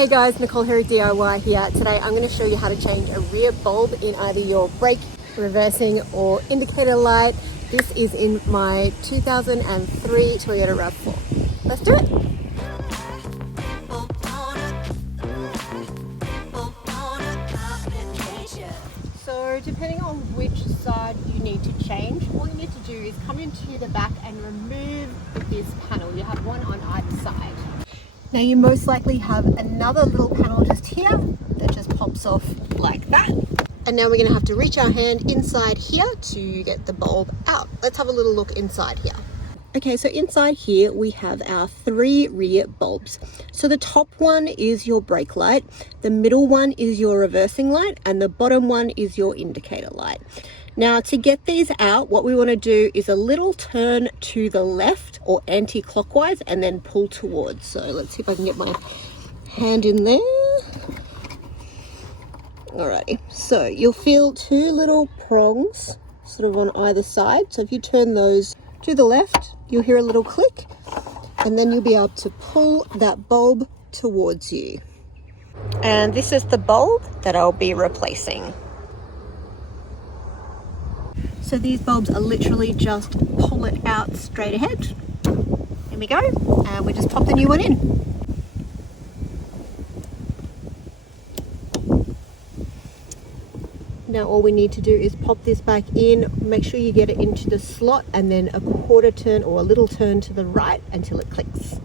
Hey guys, Nicole here at DIY here. Today I'm going to show you how to change a rear bulb in either your brake, reversing or indicator light. This is in my 2003 Toyota Rav4. Let's do it! So depending on which side you need to change, all you need to do is come into the back and remove this panel. You have one on either side. Now you most likely have another little panel just here that just pops off like that. And now we're going to have to reach our hand inside here to get the bulb out. Let's have a little look inside here. Okay, so inside here we have our 3 rear bulbs. So the top one is your brake light, the middle one is your reversing light, and the bottom one is your indicator light. Now to get these out, what we want to do is a little turn to the left or anti-clockwise and then pull towards. So let's see if I can get my hand in there. Alrighty, so you'll feel 2 little prongs sort of on either side. So if you turn those to the left, you'll hear a little click and then you'll be able to pull that bulb towards you. And this is the bulb that I'll be replacing. So these bulbs are literally just pull it out straight ahead. Here we go, and we just pop the new one in. Now all we need to do is pop this back in, make sure you get it into the slot, and then a quarter turn or a little turn to the right until it clicks.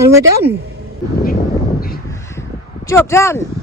And we're done. Job done.